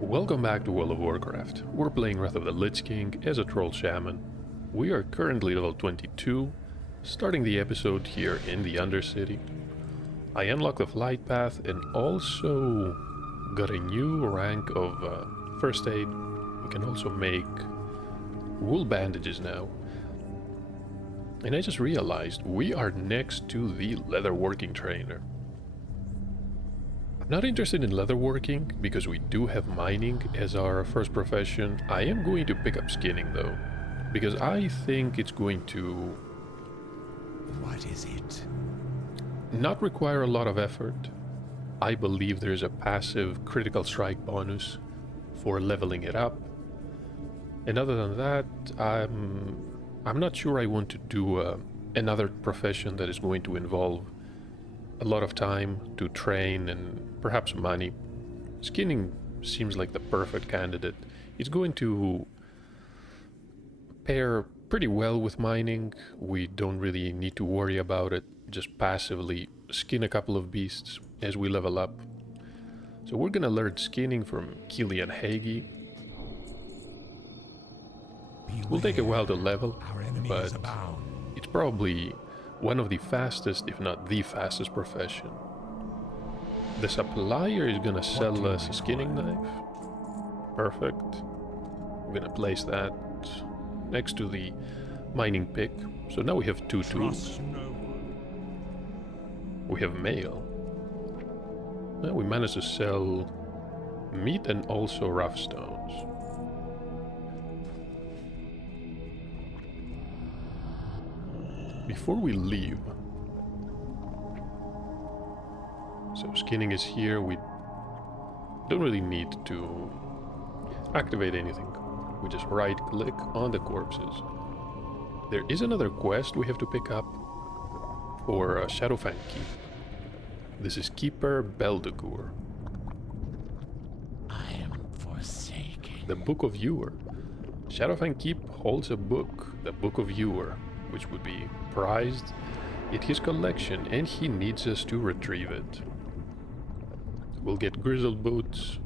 Welcome back to World of Warcraft. We're playing Wrath of the Lich King as a troll shaman. We are currently level 22, starting the episode here in the Undercity. I unlocked the flight path and also got a new rank of first aid. We can also make wool bandages now. And I just realized we are next to the leatherworking trainer. I'm not interested in leatherworking because we do have mining as our first profession. I am going to pick up skinning though, because I think it's going to... What is it? Not require a lot of effort. I believe there's a passive critical strike bonus for leveling it up. And other than that, I'm not sure I want to do another profession that is going to involve a lot of time to train and perhaps money. Skinning seems like the perfect candidate. It's going to pair pretty well with mining. We don't really need to worry about it. Just passively skin a couple of beasts as we level up. So we're gonna learn skinning from Killian Hagi. Will take a while to level, but it's probably one of the fastest, if not the fastest profession. The supplier is gonna sell us a skinning knife. Perfect. I'm gonna place that next to the mining pick. So now we have two tools. We have mail. Well, we managed to sell meat and also rough stones. Before we leave, so skinning is here. We don't really need to activate anything. We just right click on the corpses. There is another quest we have to pick up for Shadowfang Keep. This is Keeper Beldegur. I am forsaken. The Book of Ewer. Shadowfang Keep holds a book, the Book of Ewer, which would be prized in his collection, and he needs us to retrieve it. We'll get grizzled boots,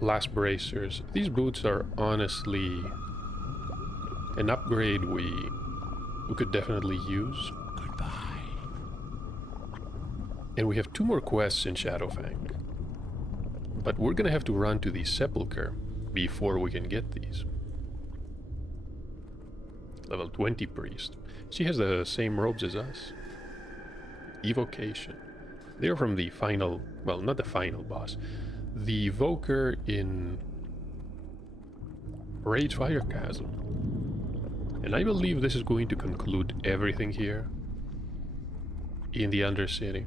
last bracers. These boots are honestly an upgrade we could definitely use. Goodbye. And we have two more quests in Shadowfang, but we're gonna have to run to the Sepulchre before we can get these. Level 20 priest. She has the same robes as us. Evocation. They're from the final, well, not the final boss. The Evoker in Rage Fire Chasm. And I believe this is going to conclude everything here in the Undercity.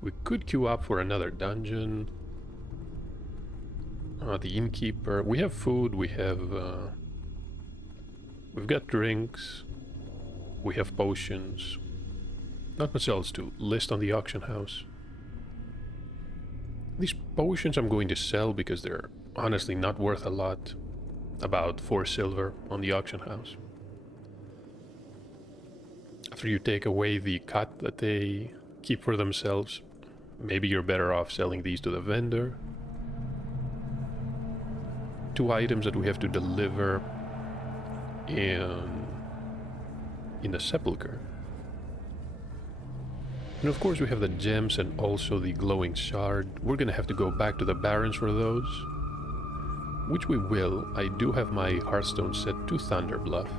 We could queue up for another dungeon. The Innkeeper. We have food, we have... we've got drinks, we have potions. Not much else to list on the auction house. These potions I'm going to sell because they're honestly not worth a lot. About 4 silver on the auction house. After you take away the cut that they keep for themselves, maybe you're better off selling these to the vendor. 2 items that we have to deliver in the Sepulchre. And of course we have the gems and also the glowing shard. We're gonna have to go back to the Barrens for those, which we will. I do have my Hearthstone set to Thunder Bluff.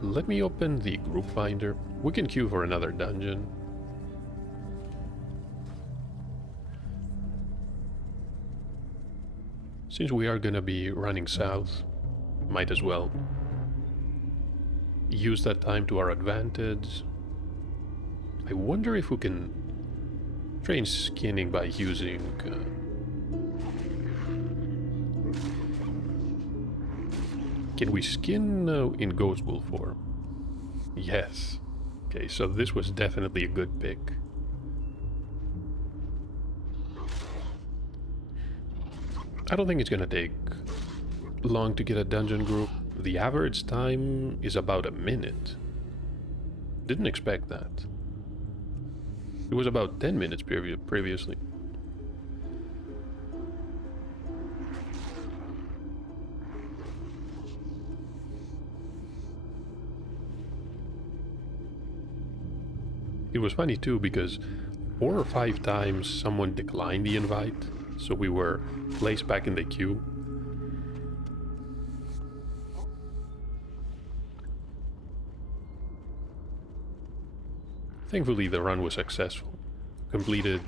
Let me open the group finder. We can queue for another dungeon. Since we are gonna be running south, might as well use that time to our advantage. I wonder if we can train skinning by using... Can we skin in Ghost Wolf form? Yes. Okay, so this was definitely a good pick. I don't think it's gonna take long to get a dungeon group. The average time is about a minute. Didn't expect that. It was about 10 minutes previously. It was funny too because 4 or 5 times someone declined the invite, so we were placed back in the queue. Thankfully the run was successful. Completed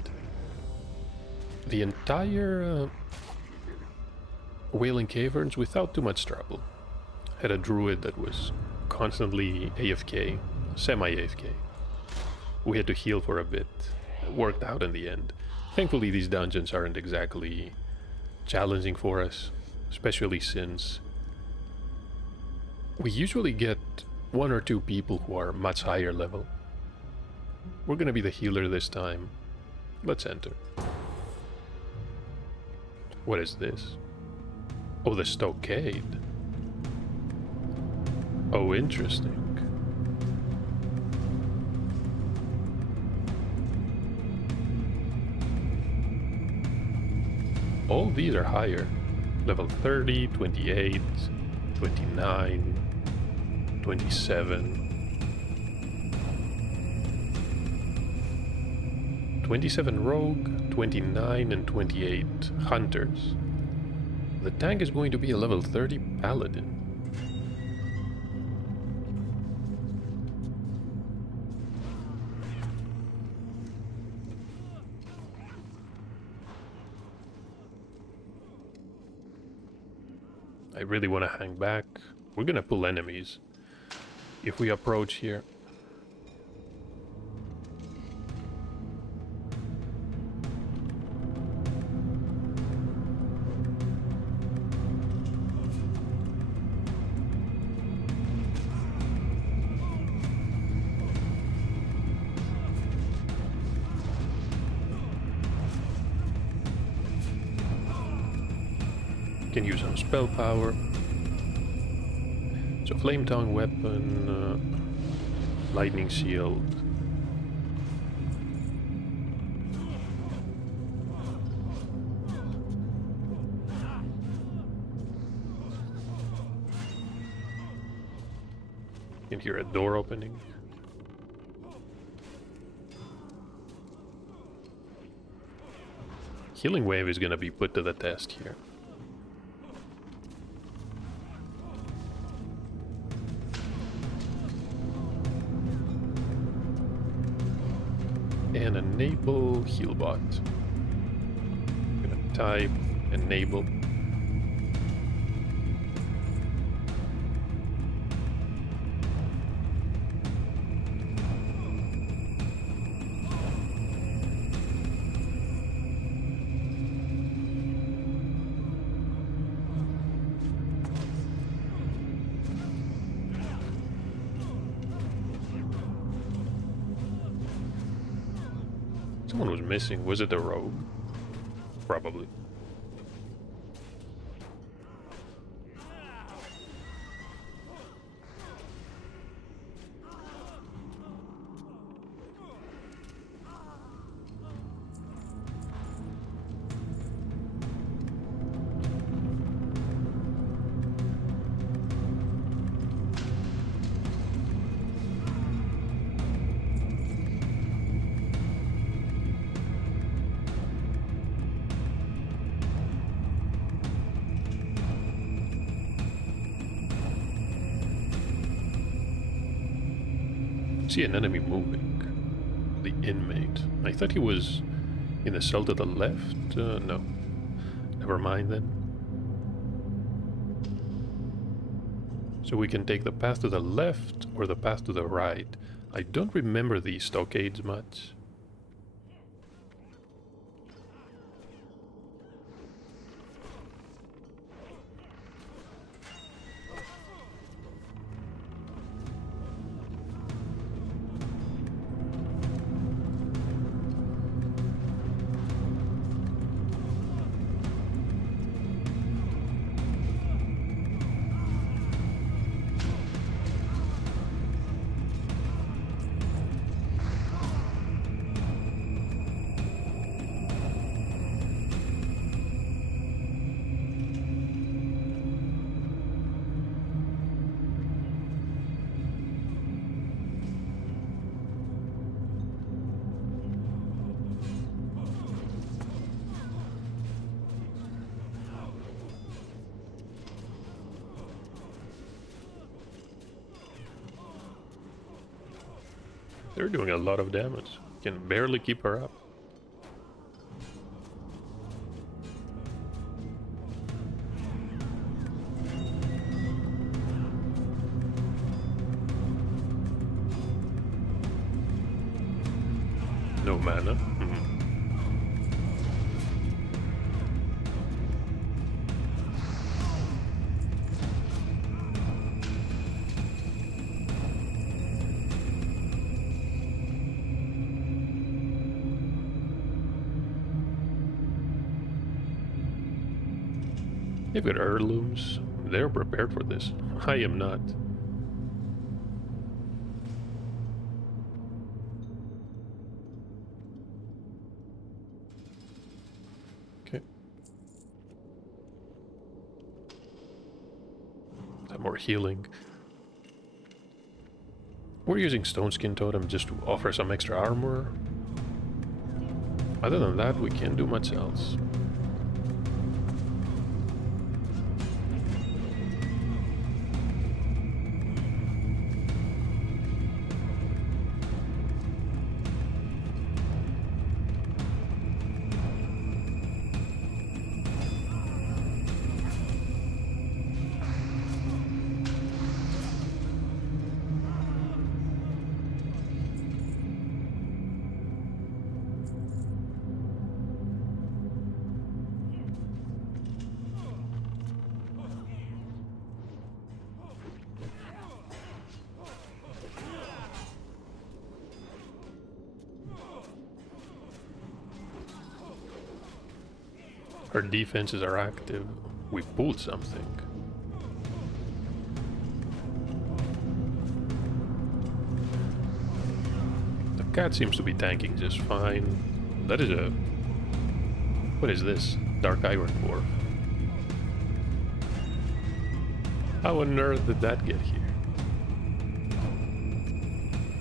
the entire Wailing Caverns without too much trouble. Had a druid that was constantly AFK, semi-AFK. We had to heal for a bit. It worked out in the end. Thankfully these dungeons aren't exactly challenging for us, especially since we usually get 1 or 2 people who are much higher level. We're gonna be the healer this time. Let's enter. What is this? Oh, the stockade. Oh, interesting. All these are higher. Level 30, 28, 29, 27. 27 rogue, 29 and 28 hunters. The tank is going to be a level 30 paladin. I really want to hang back. We're gonna pull enemies if we approach here. Can use some spell power. So flame tongue weapon, lightning shield. Can hear a door opening. Healing wave is gonna be put to the test here. And enable healbot. I'm gonna type enable. Someone was missing. Was it a rogue? Probably. See an enemy moving. The inmate. I thought he was in the cell to the left. No. Never mind then. So we can take the path to the left or the path to the right. I don't remember these stockades much. They're doing a lot of damage. Can barely keep her up. No mana. They've got heirlooms. They're prepared for this. I am not. Okay. More healing. We're using Stone Skin Totem just to offer some extra armor. Other than that, we can't do much else. Our defenses are active. We pulled something. The cat seems to be tanking just fine. That is a... What is this? Dark Iron Dwarf. How on earth did that get here?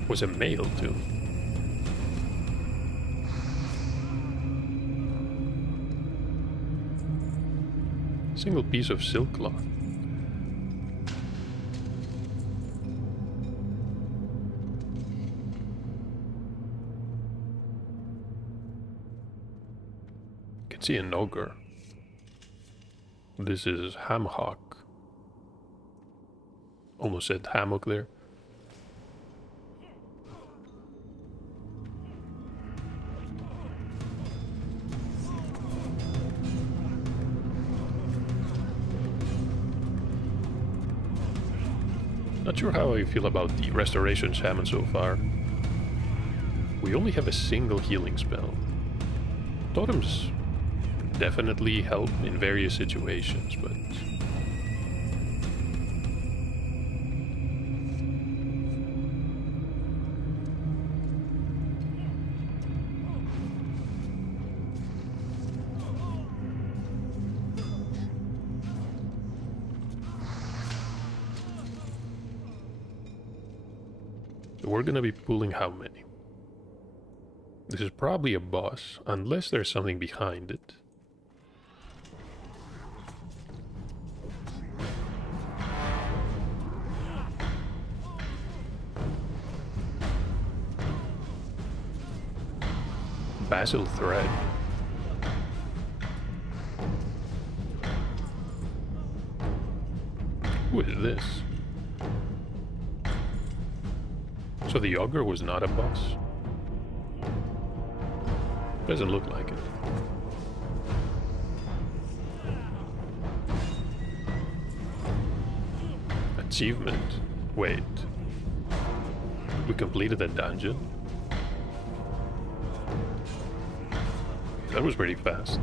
Was a male too. Single piece of silk cloth. Can see an ogre. This is Hamhock. Almost said hammock there. Not sure how I feel about the Restoration Shaman so far. We only have a single healing spell. Totems definitely help in various situations, but... We're gonna be pulling how many? This is probably a boss, unless there's something behind it. Basil Thread. Who is this? So the ogre was not a boss? Doesn't look like it. Achievement. Wait. We completed a dungeon? That was pretty fast.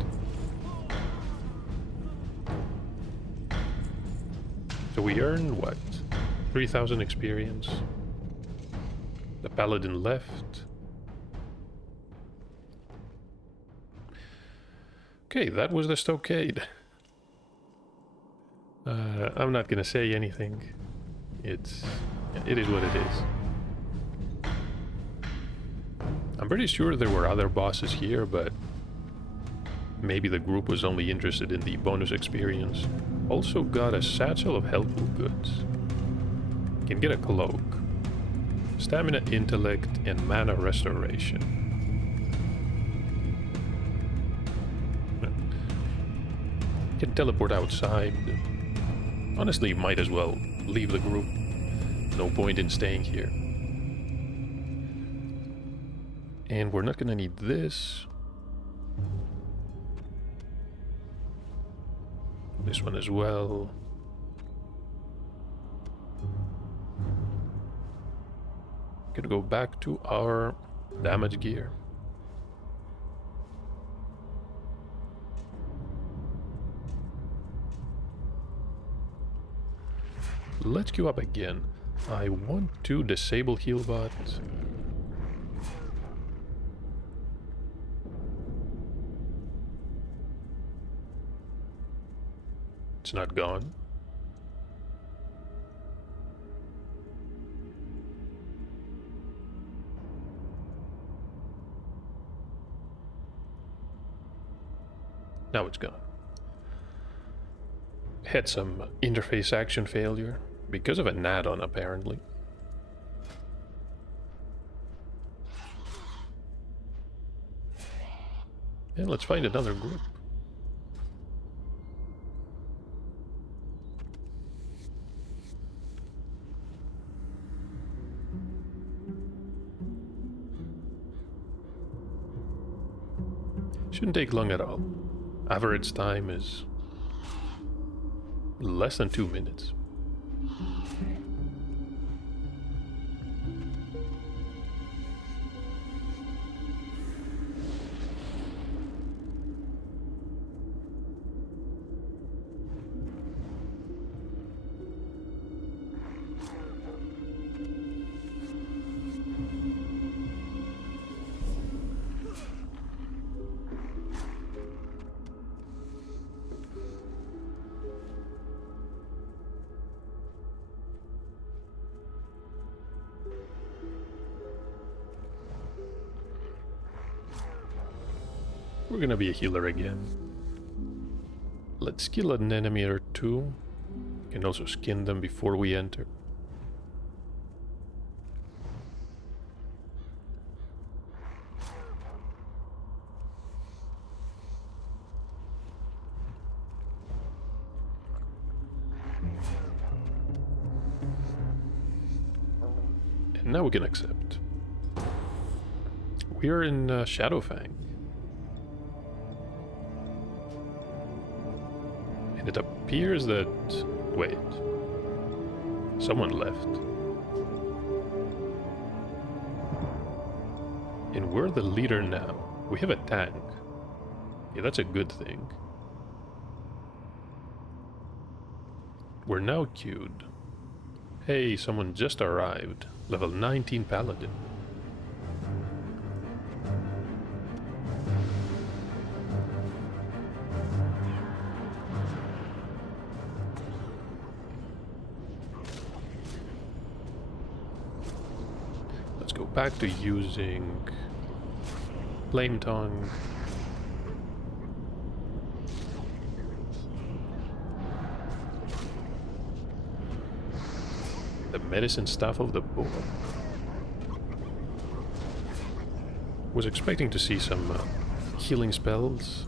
So we earned what? 3,000 experience. The paladin left. Okay, that was the stockade. I'm not gonna say anything. It is what it is. I'm pretty sure there were other bosses here, but maybe the group was only interested in the bonus experience. Also got a satchel of helpful goods. Can get a cloak. Stamina, intellect, and mana restoration. Can teleport outside. Honestly, might as well leave the group. No point in staying here. And we're not gonna need this. This one as well. Gonna go back to our damage gear. Let's queue up again. I want to disable heal bot. It's not gone. Now it's gone. Had some interface action failure because of an add-on apparently. And let's find another group. Shouldn't take long at all. Average time is less than 2 minutes. We're gonna be a healer again. Let's kill an enemy or two. We can also skin them before we enter. And now we can accept. We are in Shadowfang. It appears that... wait. Someone left. And we're the leader now. We have a tank. Yeah, that's a good thing. We're now queued. Hey, someone just arrived. Level 19 paladin. Back to using Flame Tongue. The medicine staff of the boar. Was expecting to see some healing spells.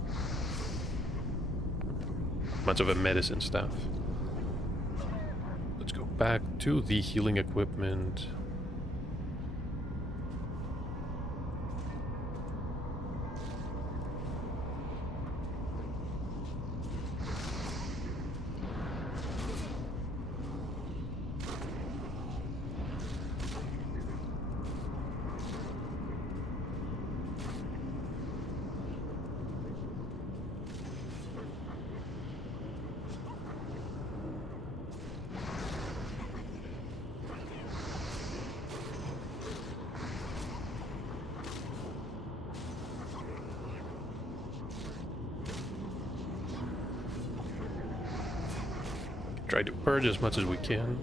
Much of a medicine staff. Let's go back to the healing equipment. Try to purge as much as we can.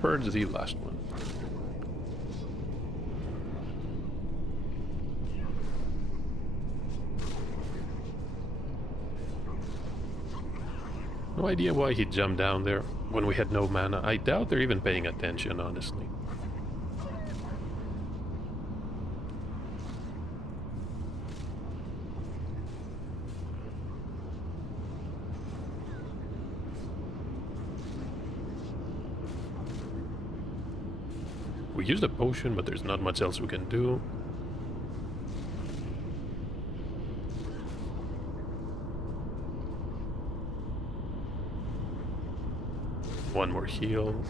per the last one. No idea why he jumped down there when we had no mana. I doubt they're even paying attention, honestly. We used a potion, but there's not much else we can do. One more heal.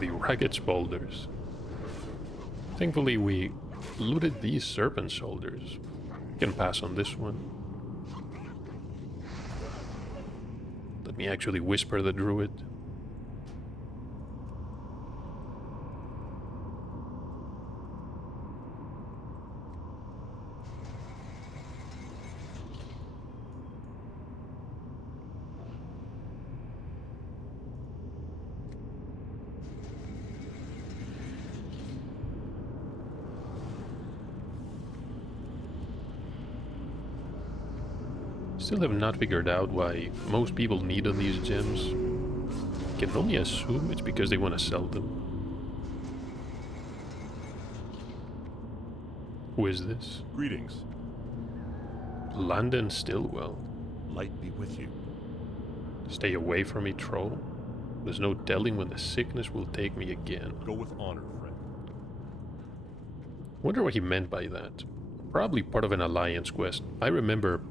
The ragged boulders. Thankfully we looted these serpent shoulders. Can pass on this one. Let me actually whisper the druid. Still have not figured out why most people needed these gems. Can only assume it's because they want to sell them. Who is this? Greetings. Landon Stillwell. Light be with you. Stay away from me, troll. There's no telling when the sickness will take me again. Go with honor, friend. Wonder what he meant by that. Probably part of an alliance quest. I remember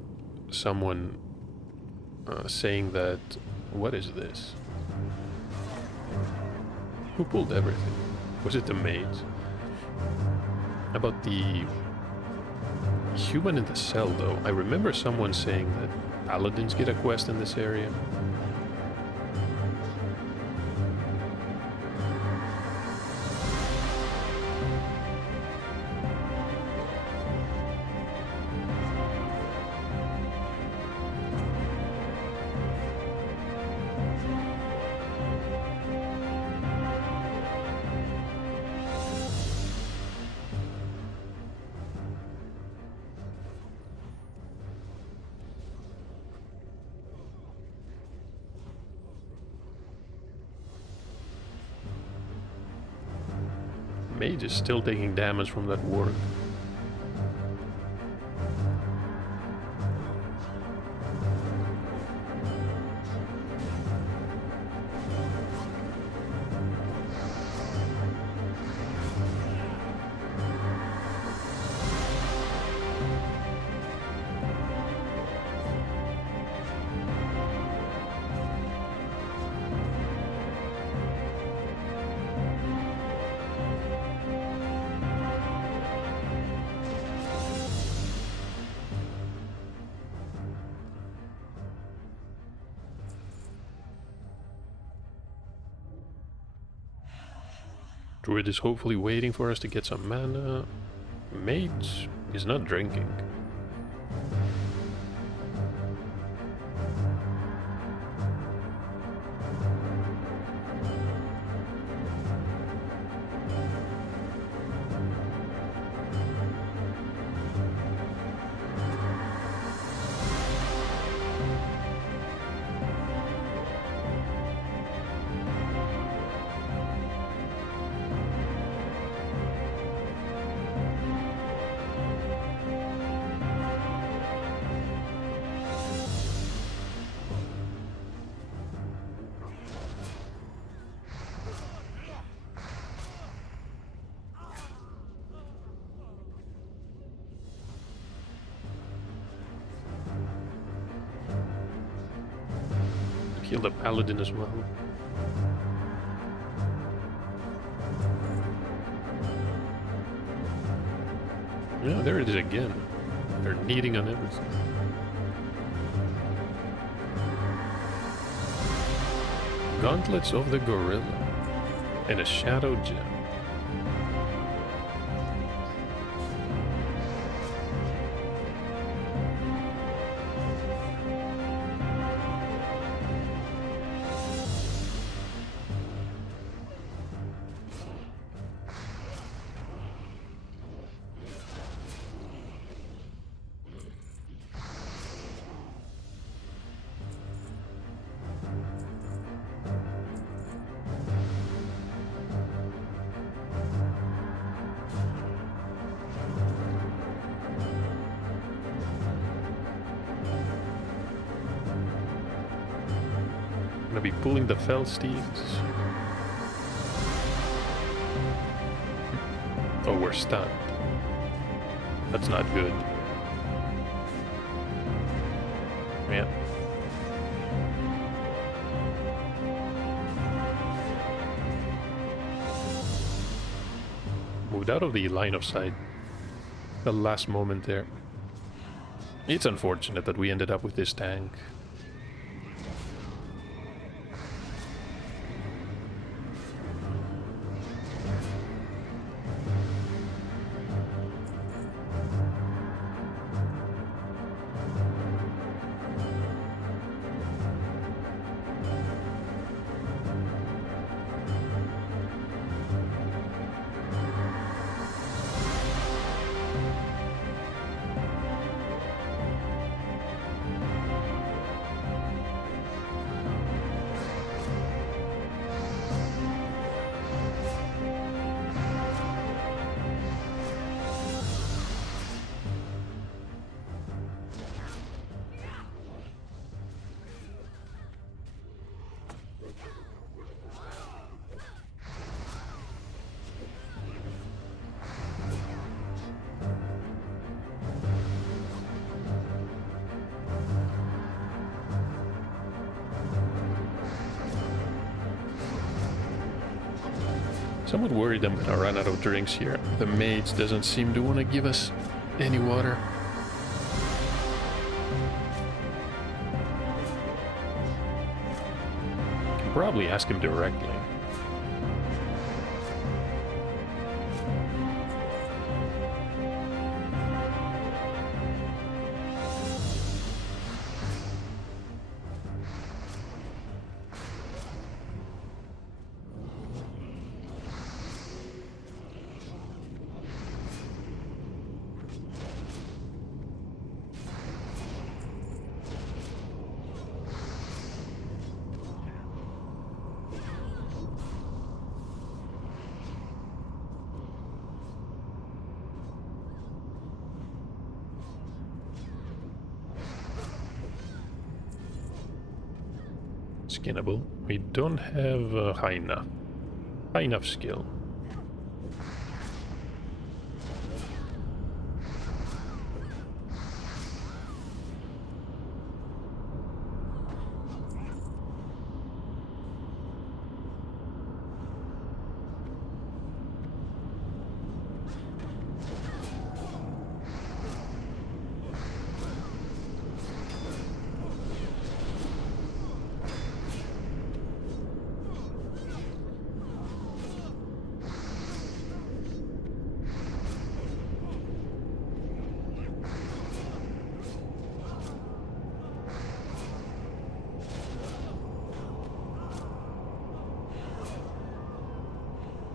someone saying that... What is this? Who pulled everything? Was it the maids? About the human in the cell, though, I remember someone saying that paladins get a quest in this area. Mage is still taking damage from that ward. Druid is hopefully waiting for us to get some mana. Mage is not drinking. Heal the paladin as well. Yeah, there it is again. They're kneading on everything. Gauntlets of the Gorilla and a Shadow Gem. Gonna be pulling the fell steeds. Oh, we're stunned. That's not good. Yeah. Moved out of the line of sight. The last moment there. It's unfortunate that we ended up with this tank. Somewhat worried I'm gonna run out of drinks here. The mage doesn't seem to want to give us any water. Can probably ask him directly. Skinnable. We don't have high enough skill.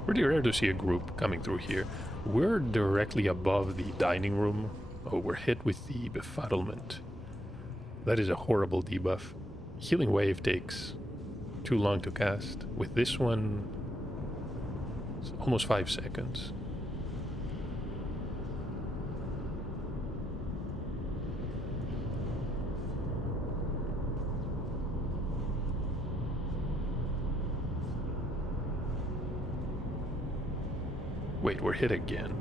Pretty rare to see a group coming through here. We're directly above the dining room. Oh, we're hit with the befuddlement. That is a horrible debuff. Healing Wave takes too long to cast. With this one, it's almost 5 seconds. Wait, we're hit again.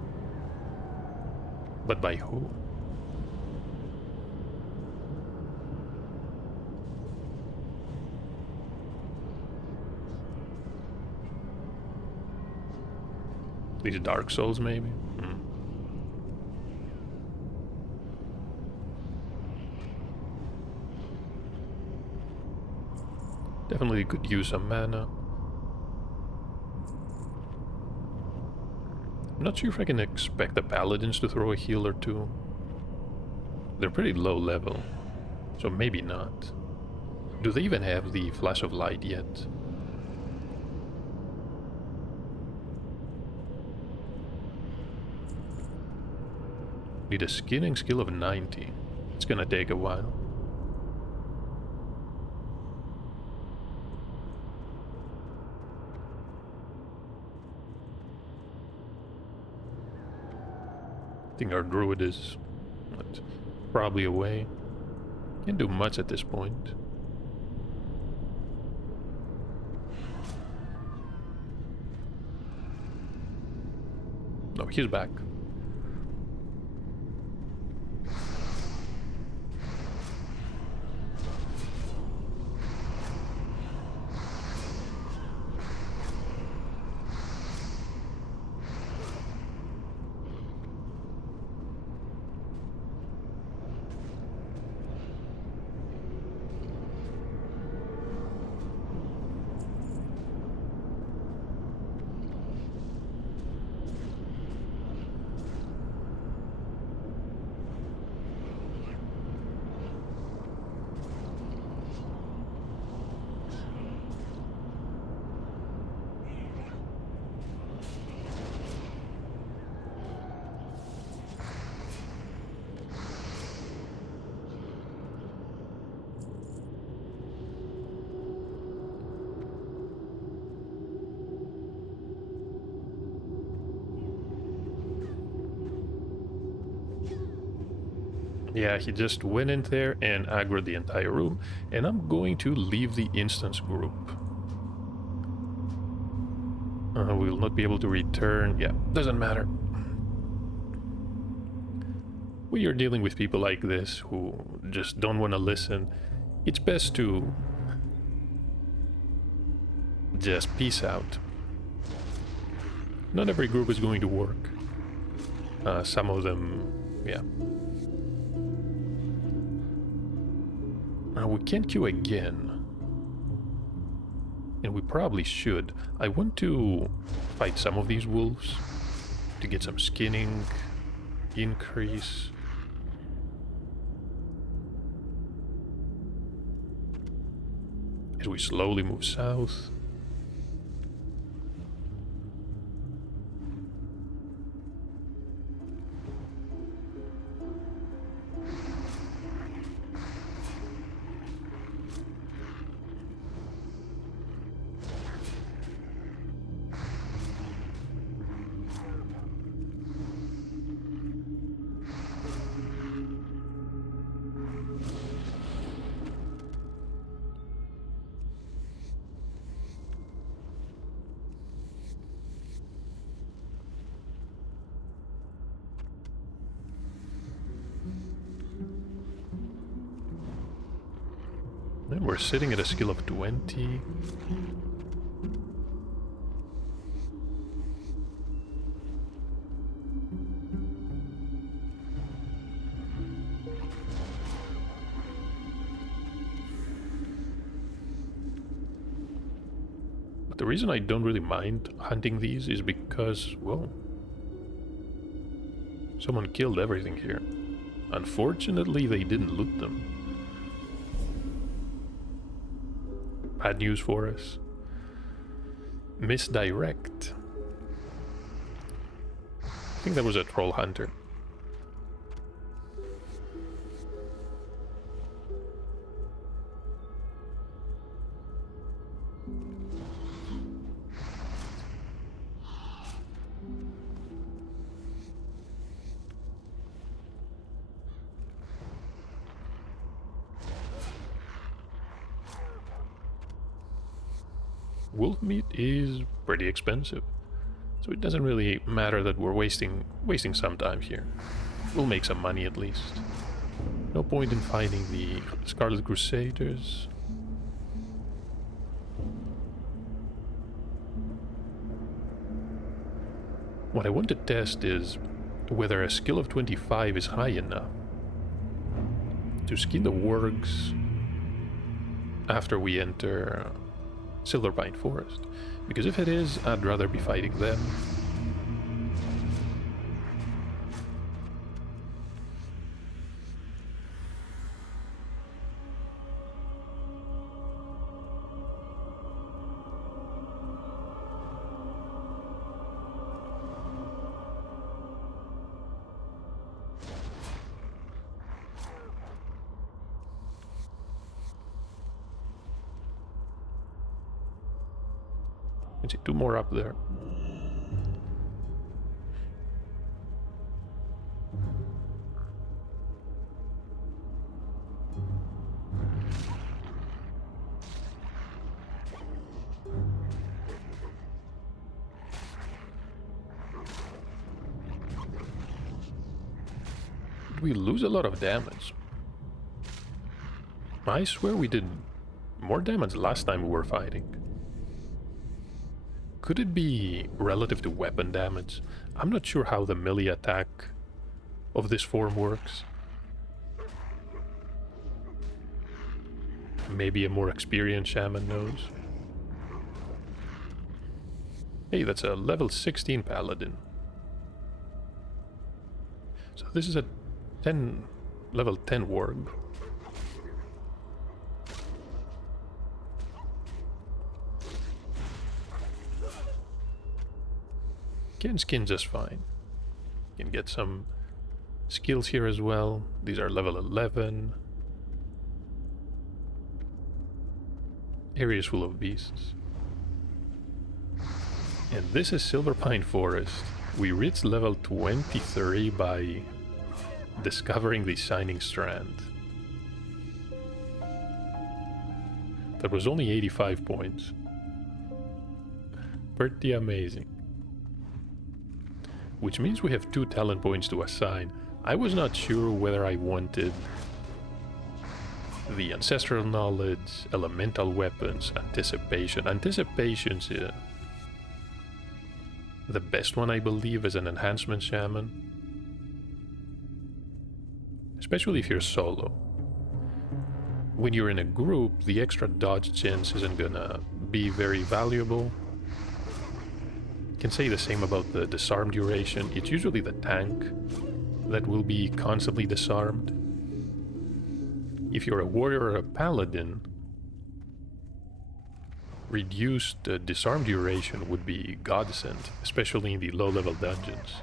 But by who? These Dark Souls, maybe? Definitely could use some mana. I'm not sure if I can expect the paladins to throw a heal or two. They're pretty low level, so maybe not. Do they even have the flash of light yet? Need a skinning skill of 90. It's gonna take a while. I think our druid is probably away. Can't do much at this point. No, he's back. Yeah, he just went in there and aggroed the entire room, and I'm going to leave the instance group. We will not be able to return. Yeah, doesn't matter. When you're dealing with people like this who just don't want to listen, it's best to just peace out. Not every group is going to work. Some of them, yeah. We can't queue again. And we probably should. I want to fight some of these wolves to get some skinning increase. As we slowly move south. And we're sitting at a skill of 20. But the reason I don't really mind hunting these is because, well, someone killed everything here. Unfortunately, they didn't loot them. Bad news for us. Misdirect. I think that was a troll hunter. Wolf meat is pretty expensive, so it doesn't really matter that we're wasting some time here. We'll make some money at least. No point in fighting the Scarlet Crusaders. What I want to test is whether a skill of 25 is high enough to skin the wargs after we enter Silverpine Forest, because if it is, I'd rather be fighting them. I see 2 more up there. Did we lose a lot of damage? I swear we did more damage last time we were fighting. Could it be relative to weapon damage? I'm not sure how the melee attack of this form works. Maybe a more experienced shaman knows. Hey, that's a level 16 paladin. So this is a level 10 warg. Can skin just fine. Can get some skills here as well. These are level 11. Areas full of beasts. And this is Silver Pine Forest. We reached level 23 by discovering the Shining Strand. That was only 85 points. Pretty amazing. Which means we have 2 talent points to assign. I was not sure whether I wanted the ancestral knowledge, elemental weapons, anticipation. Anticipation's the best one, I believe, as an enhancement shaman. Especially if you're solo. When you're in a group, the extra dodge chance isn't gonna be very valuable. Can say the same about the disarm duration. It's usually the tank that will be constantly disarmed. If you're a warrior or a paladin, reduced disarm duration would be godsend, especially in the low-level dungeons.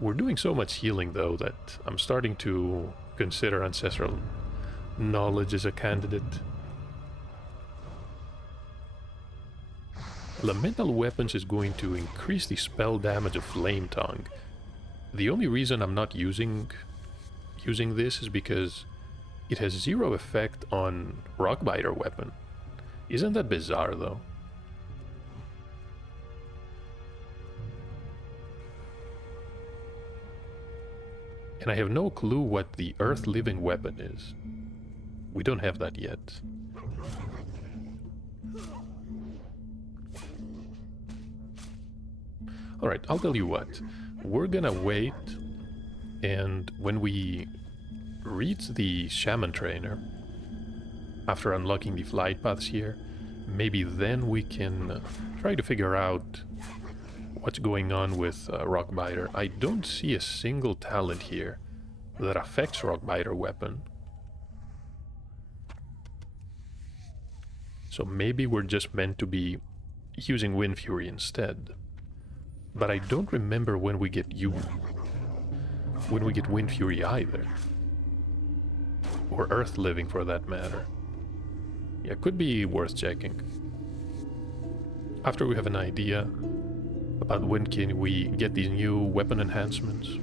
We're doing so much healing though that I'm starting to consider ancestral knowledge as a candidate. Elemental weapons is going to increase the spell damage of Flame Tongue. The only reason I'm not using this is because it has 0 effect on Rockbiter weapon. Isn't that bizarre though? And I have no clue what the Earth Living weapon is. We don't have that yet. Alright, I'll tell you what. We're gonna wait, and when we reach the Shaman Trainer, after unlocking the flight paths here, maybe then we can try to figure out what's going on with Rockbiter. I don't see a single talent here that affects Rockbiter weapon. So maybe we're just meant to be using Wind Fury instead. But I don't remember when we get Wind Fury either. Or Earth Living for that matter. Yeah, could be worth checking. After we have an idea about when can we get these new weapon enhancements,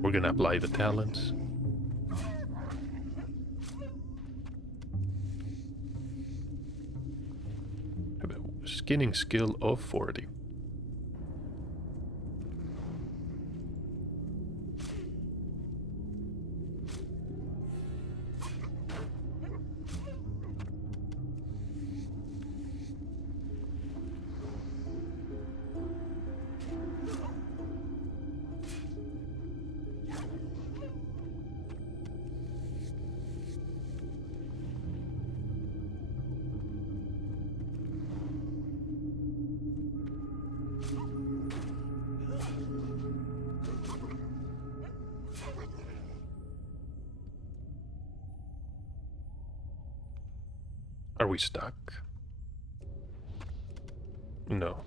we're gonna apply the talents. Have a skinning skill of 40. Are we stuck? No.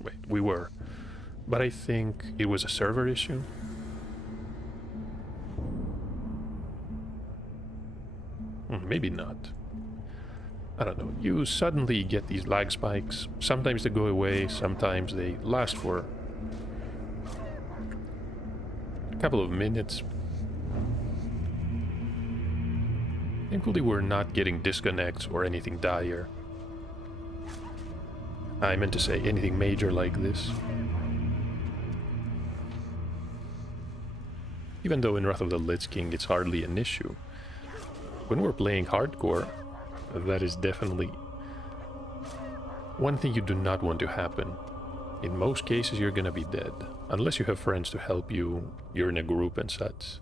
Wait, we were. But I think it was a server issue. Maybe not. I don't know. You suddenly get these lag spikes. Sometimes they go away, sometimes they last for a couple of minutes. Thankfully we're not getting disconnects or anything dire. I meant to say anything major like this. even though in Wrath of the Lich King it's hardly an issue. When we're playing hardcore, that is definitely one thing you do not want to happen. In most cases you're gonna be dead, unless you have friends to help you, you're in a group and such.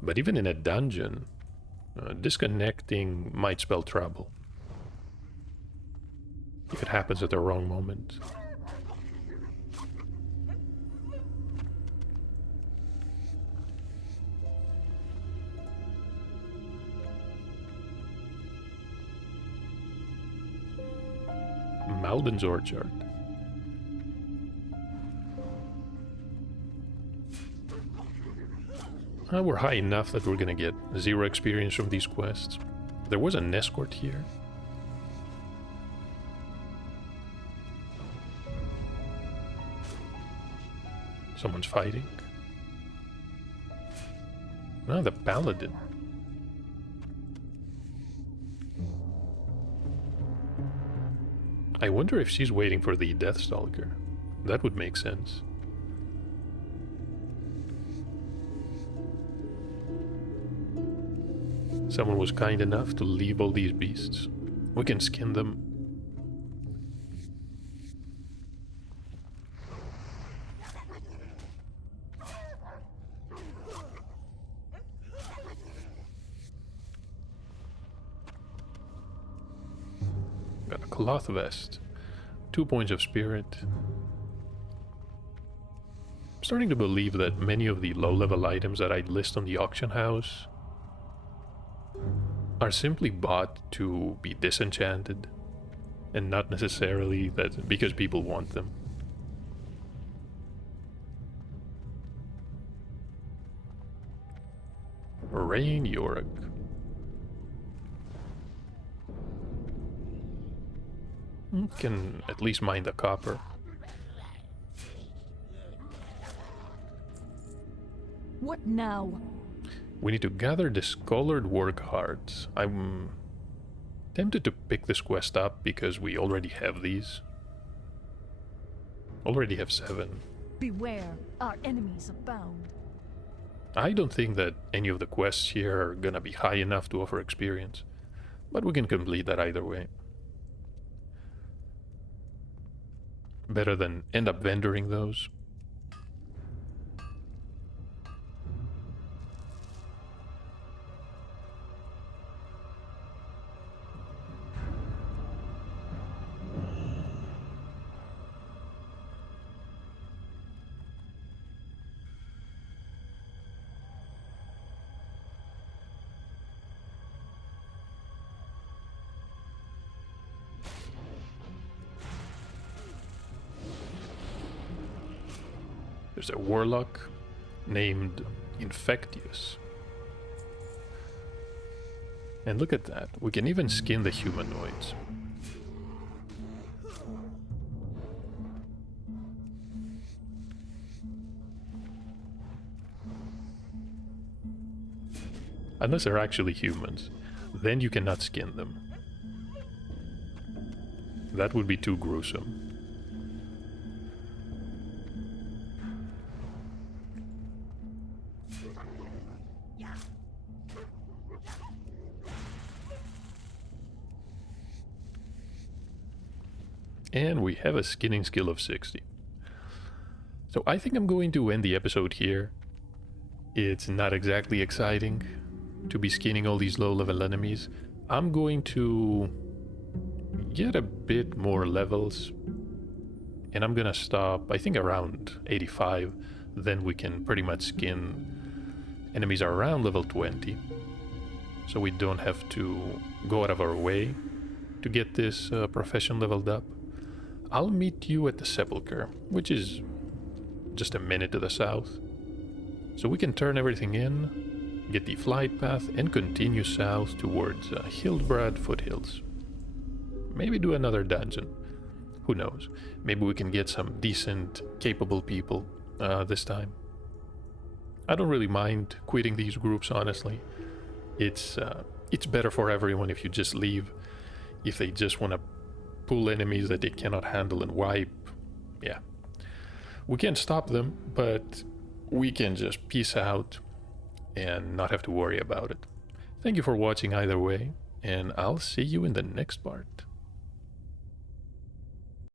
But even in a dungeon, disconnecting might spell trouble. If it happens at the wrong moment. Malden's Orchard. We're high enough that we're gonna get 0 experience from these quests. There was an escort here. Someone's fighting. Ah, the paladin. I wonder if she's waiting for the Deathstalker. That would make sense. Someone was kind enough to leave all these beasts. We can skin them. Got a cloth vest. 2 points of spirit. I'm starting to believe that many of the low-level items that I list on the auction house are simply bought to be disenchanted, and not necessarily that because people want them. Rain Yorick. Can at least mine the copper. What now? We need to gather discolored work hearts. I'm tempted to pick this quest up because we already have these. Already have 7. Beware, our enemies abound. I don't think that any of the quests here are gonna be high enough to offer experience, but we can complete that either way. Better than end up vendoring those. There's a warlock named Infectious. And look at that, we can even skin the humanoids. Unless they're actually humans, then you cannot skin them. That would be too gruesome. And we have a skinning skill of 60. So I think I'm going to end the episode here. It's not exactly exciting to be skinning all these low-level enemies. I'm going to get a bit more levels. And I'm gonna stop, I think, around 85. Then we can pretty much skin enemies around level 20. So we don't have to go out of our way to get this profession leveled up. I'll meet you at the Sepulchre, which is just a minute to the south. So we can turn everything in, get the flight path, and continue south towards Hildbrad foothills. Maybe do another dungeon. Who knows? Maybe we can get some decent, capable people this time. I don't really mind quitting these groups, honestly. It's better for everyone if you just leave. If they just want to pull enemies that they cannot handle and wipe, yeah. We can't stop them, but we can just peace out and not have to worry about it. Thank you for watching either way, and I'll see you in the next part.